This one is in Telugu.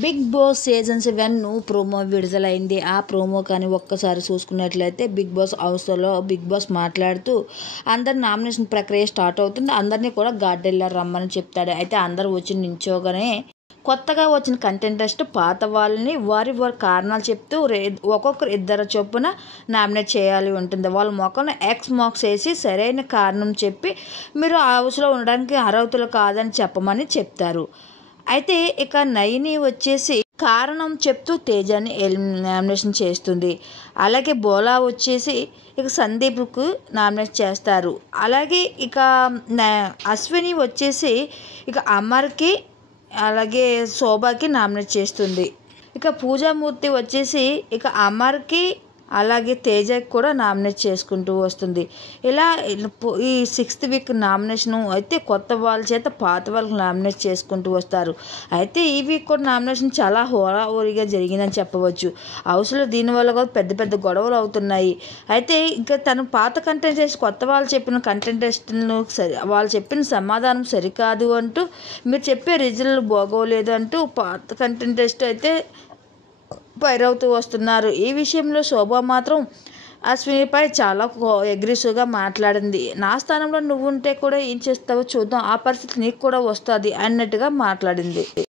బిగ్ బాస్ సీజన్ 7 ప్రోమో విడుదలైంది. ఆ ప్రోమో కానీ ఒక్కసారి చూసుకున్నట్లయితే బిగ్ బాస్ హౌస్లో బిగ్ బాస్ మాట్లాడుతూ అందరి నామినేషన్ ప్రక్రియ స్టార్ట్ అవుతుంది. అందరినీ కూడా గార్డెన్లో రమ్మని చెప్తాడు. అయితే అందరూ వచ్చి నించోగానే కొత్తగా వచ్చిన కంటెంటెస్ట్ పాత వాళ్ళని వారి కారణాలు చెప్తూ ఒక్కొక్కరు ఇద్దరు చొప్పున నామినేట్ చేయాలి ఉంటుంది. వాళ్ళ మొక్కను ఎక్స్ మార్క్స్ వేసి సరైన కారణం చెప్పి మీరు ఆ హౌస్లో ఉండడానికి అర్హతలు కాదని చెప్పమని చెప్తారు. అయితే ఇక నయని వచ్చేసి కారణం చెప్తూ తేజాని నామినేషన్ చేస్తుంది. అలాగే బోలా వచ్చేసి ఇక సందీప్కు నామినేట్ చేస్తారు. అలాగే ఇక అశ్విని వచ్చేసి ఇక అమర్కి అలాగే శోభకి నామినేట్ చేస్తుంది. ఇక పూజామూర్తి వచ్చేసి ఇక అమర్కి అలాగే తేజకి కూడా నామినేట్ చేసుకుంటూ వస్తుంది. ఇలా ఈ 6th వీక్ నామినేషను అయితే కొత్త వాళ్ళ చేత పాత వాళ్ళకి నామినేట్ చేసుకుంటూ వస్తారు. అయితే ఈ వీక్ కూడా నామినేషన్ చాలా హోరాహోరీగా జరిగిందని చెప్పవచ్చు. హౌస్లో దీనివల్ల కూడా పెద్ద పెద్ద గొడవలు అవుతున్నాయి. అయితే ఇంకా తను పాత కంటెంటెస్ట్ కొత్త వాళ్ళు చెప్పిన కంటెంటెస్ట్ను వాళ్ళు చెప్పిన సమాధానం సరికాదు అంటూ మీరు చెప్పే రిజల్ట్ బాగోలేదు అంటూ పాత కంటెంటెస్ట్ అయితే పైరవుతూ వస్తున్నారు. ఈ విషయంలో శోభ మాత్రం అశ్వినిపై చాలా అగ్రెసివ్గా మాట్లాడింది. నా స్థానంలో నువ్వు ఉంటే కూడా ఏం చేస్తావో చూద్దాం, ఆ పరిస్థితి నీకు కూడా వస్తుంది అన్నట్టుగా మాట్లాడింది.